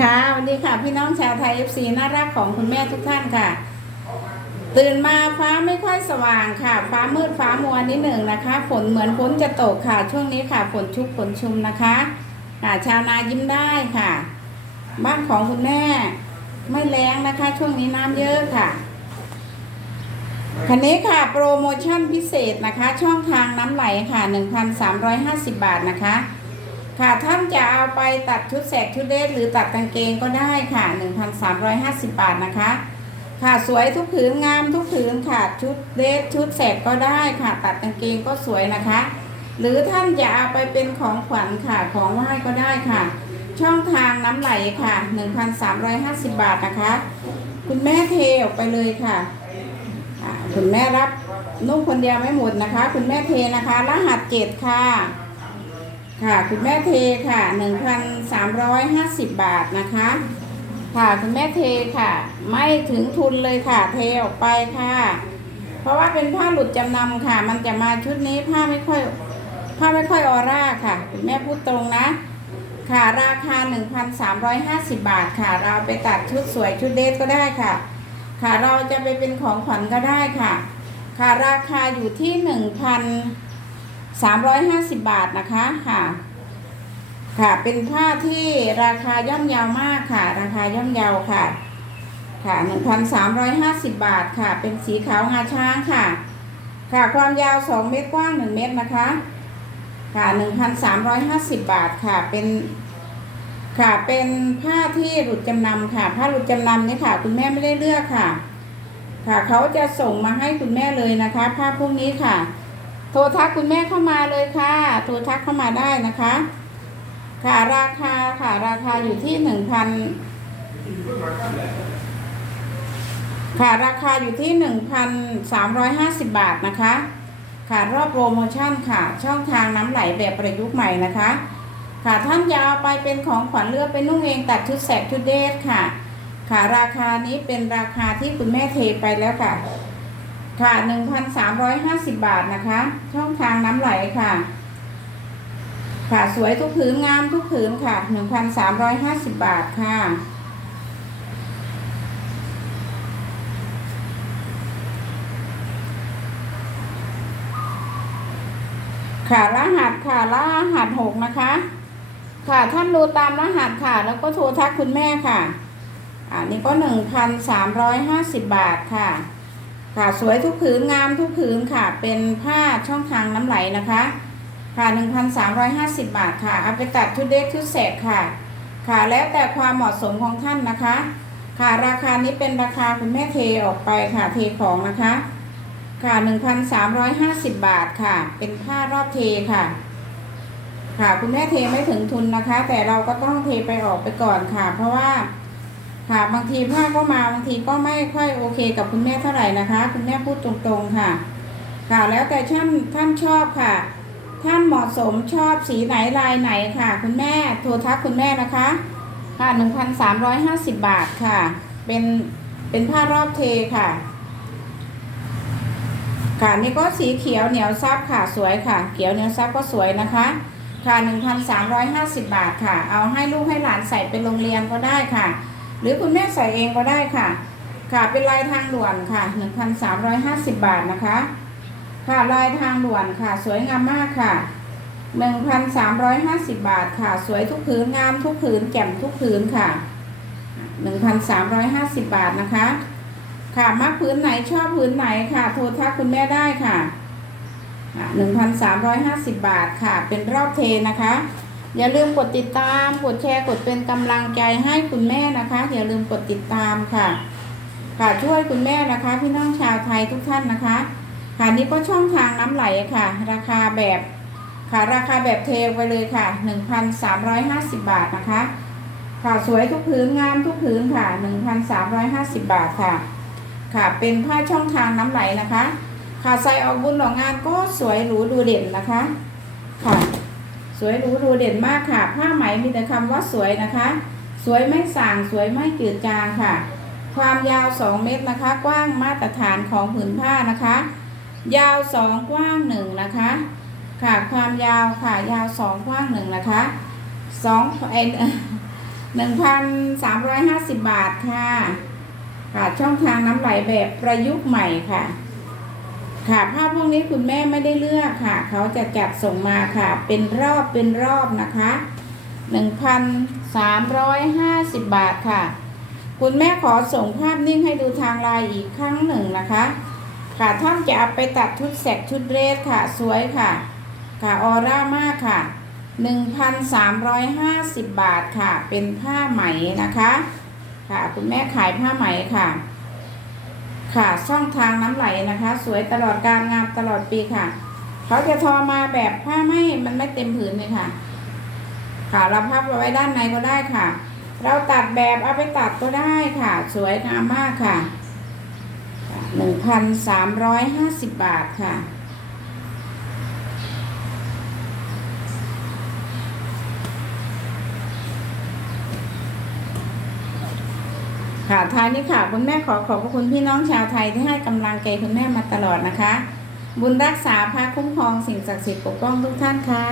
ค่ะวันนี้ค่ะ พี่น้องชาวไทย FC น่ารักของคุณแม่ทุกท่านค่ะ ตื่นมาฟ้าไม่ค่อยสว่างค่ะ ฟ้ามืดฟ้ามัวนิดหนึ่งนะคะ ฝนเหมือนฝนจะตกค่ะ ช่วงนี้ค่ะ ฝนชุกฝนชุมนะคะค่ะชาวนายิ้มได้ค่ะ บ้านของคุณแม่ไม่แรงนะคะ ช่วงนี้น้ำเยอะค่ะคันนี้ค่ะโปรโมชั่นพิเศษนะคะ ช่องทางน้ำไหลค่ะ 1,350 บาทนะคะ ค่ะท่านจะเอาไปตัดชุดแสกชุดเดรสหรือตัดกางเกงก็ได้ค่ะ 1,350 บาทนะคะ ค่ะสวยทุกผืนงามทุกผืนค่ะชุดเดรสชุดแสกก็ได้ค่ะ ตัดกางเกงก็สวยนะคะ หรือท่านจะเอาไปเป็นของขวัญค่ะของไหว้ก็ได้ค่ะ ช่องทางน้ำไหลค่ะ 1,350 บาทนะคะ คุณแม่เทออกไปเลยค่ะคุณแม่รับนุ่งคนเดียวไม่หมดนะคะ คุณแม่เทนะคะ รหัสเจ็ดค่ะ ค่ะ คุณแม่เทค่ะ 1,350 บาทนะคะ ค่ะคุณแม่เทค่ะ ไม่ถึงทุนเลยค่ะ เทออกไปค่ะ เพราะว่าเป็นผ้าหลุดจำนำค่ะ มันจะมาชุดนี้ผ้าไม่ค่อยผ้าไม่ค่อยออร่าค่ะ คุณแม่พูดตรงนะ ค่ะราคา 1,350 บาทค่ะ เราไปตัดชุดสวยชุดเดทก็ได้ค่ะ ค่ะเราจะไปเป็นของขวัญก็ได้ค่ะ ค่ะราคาอยู่ที่ 1,350 บาทนะคะค่ะ ค่ะเป็นผ้าที่ราคาย่อมเยาวมากค่ะ ราคาย่อมเยาวค่ะ ค่ะ 1,350 บาทค่ะ เป็นสีขาวงาช้างค่ะ ค่ะความยาว 2 เมตรกว้าง 1 เมตรนะคะ ค่ะ 1,350 บาทค่ะเป็นค่ะเป็นผ้าที่หลุดจำนำค่ะ ผ้าหลุดจำนำนี่ค่ะ คุณแม่ไม่ได้เลือกค่ะ ค่ะเขาจะส่งมาให้คุณแม่เลยนะคะ ผ้าพวกนี้ค่ะ โทรทักคุณแม่เข้ามาเลยค่ะ โทรทักเข้ามาได้นะคะ ค่ะราคาค่ะราคาอยู่ที่หนึ่งพันค่ะราคาอยู่ที่หนึ่งพันสามร้อยห้าสิบบาทนะคะ ค่ะรอบโปรโมชั่นค่ะ ช่องทางน้ำไหลแบบประยุกต์ใหม่นะคะ ค่ะท่านจะเอาไปเป็นของขวัญเลือกไปนุ่งเองตัดชุดแสกชุดเดทค่ะ ค่ะราคานี้เป็นราคาที่คุณแม่เทไปแล้วค่ะ ค่ะ 1,350 บาทนะคะ ช่องทางน้ำไหลค่ะ ค่ะสวยทุกผืนงามทุกผืนค่ะ 1,350 บาทค่ะค่ะรหัสค่ะรหัสหกนะคะ ค่ะท่านดูตามรหัสค่ะ แล้วก็โทรทักคุณแม่ค่ะอันนี้ก็หนึ่งพันสามร้อยห้าสิบบาทค่ะ ค่ะสวยทุกผืนงามทุกผืนค่ะ เป็นผ้าช่องทางน้ำไหลนะคะค่ะหนึ่งพันสามร้อยห้าสิบบาทค่ะเอาไปตัดชุดเด็กชุดแสกค่ะ ค่ะแล้วแต่ความเหมาะสมของท่านนะคะ ค่ะราคานี้เป็นราคาคุณแม่เทออกไปค่ะเทของนะคะ ค่ะหนึ่งพันสามร้อยห้าสิบบาทค่ะ เป็นผ้ารอบเทค่ะ ค่ะคุณแม่เทไม่ถึงทุนนะคะ แต่เราก็ต้องเทไปออกไปก่อนค่ะ เพราะว่า ค่ะ บางทีผ้าก็มาบางทีก็ไม่ค่อยโอเคกับคุณแม่เท่าไหร่นะคะ คุณแม่พูดตรงๆค่ะ ค่ะ แล้วแต่ท่านท่านชอบค่ะ ท่านเหมาะสมชอบสีไหนลายไหนค่ะ คุณแม่โทรทักคุณแม่นะคะ ค่ะหนึ่งพันสามร้อยห้าสิบบาทค่ะ เป็นเป็นผ้ารอบเทค่ะ ค่ะนี่ก็สีเขียวเหนียวซับค่ะสวยค่ะ เขียวเหนียวซับก็สวยนะคะค่ะ 1,350 บาทค่ะ เอาให้ลูกให้หลานใส่ไปโรงเรียนก็ได้ค่ะ หรือคุณแม่ใส่เองก็ได้ค่ะ ค่ะเป็นลายทางด่วนค่ะ 1,350 บาทนะคะ ค่ะลายทางด่วนค่ะ สวยงามมากค่ะ 1,350 บาทค่ะ สวยทุกผืนงามทุกผืนแจ่มทุกผืนค่ะ 1,350 บาทนะคะ ค่ะมักผืนไหนชอบผืนไหนค่ะ โทรทักคุณแม่ได้ค่ะหนึ่งพันสามร้อยห้าสิบบาทค่ะ เป็นรอบเทนะคะ อย่าลืมกดติดตาม กดแชร์ กดเป็นกำลังใจให้คุณแม่นะคะ อย่าลืมกดติดตามค่ะ ค่ะช่วยคุณแม่นะคะ พี่น้องชาวไทยทุกท่านนะคะ ค่ะนี่ก็ช่องทางน้ำไหลค่ะ ราคาแบบค่ะราคาแบบเทไปเลยค่ะหนึ่งพันสามร้อยห้าสิบบาทนะคะ ค่ะสวยทุกผืนงามทุกผืนค่ะหนึ่งพันสามร้อยห้าสิบบาทค่ะ ค่ะเป็นผ้าช่องทางน้ำไหลนะคะ ค่ะใส่ออกบุญออกงานก็สวยหรูดูเด่นนะคะ ค่ะ สวยหรูดูเด่นมากค่ะ ผ้าไหมมีแต่คำว่าสวยนะคะ สวยไม่สั่งสวยไม่จืดจางค่ะ ความยาว 2 เมตรนะคะ กว้างมาตรฐานของผืนผ้านะคะ ยาว 2 กว้าง 1 นะคะ ค่ะความยาวค่ะยาว 2 กว้าง 1 นะคะ2เอ็นหนึ่งพันสามร้อยห้าสิบบาทค่ะค่ะช่องทางน้ำไหลแบบประยุกต์ใหม่ค่ะ ค่ะภาพพวกนี้คุณแม่ไม่ได้เลือกค่ะ เขาจะจัดส่งมาค่ะ เป็นรอบเป็นรอบนะคะหนึ่งพันสามร้อยห้าสิบบาทค่ะ คุณแม่ขอส่งภาพนิ่งให้ดูทางไลน์อีกครั้งหนึ่งนะคะ ค่ะท่านจะเอาไปตัดชุดแสกชุดเรสค่ะสวยค่ะ ค่ะออร่ามากค่ะ 1,350 บาทค่ะ เป็นผ้าไหมนะคะ ค่ะคุณแม่ขายผ้าไหมค่ะ ค่ะช่องทางน้ำไหลนะคะ สวยตลอดการงามตลอดปีค่ะ เขาจะทอมาแบบผ้าไม่มันไม่เต็มผืนเลยค่ะ ค่ะเราพับเอาไว้ด้านในก็ได้ค่ะ เราตัดแบบเอาไปตัดก็ได้ค่ะ สวยงามมากค่ะหนึ่งพันสามร้อยห้าสิบบาทค่ะ ค่ะท้ายนี้ค่ะ คุณแม่ขอขอบพระคุณพี่น้องชาวไทยที่ให้กำลังใจคุณแม่มาตลอดนะคะ บุญรักษาพระคุ้มครองสิ่งศักดิ์สิทธิ์ปกป้องทุกท่านค่ะ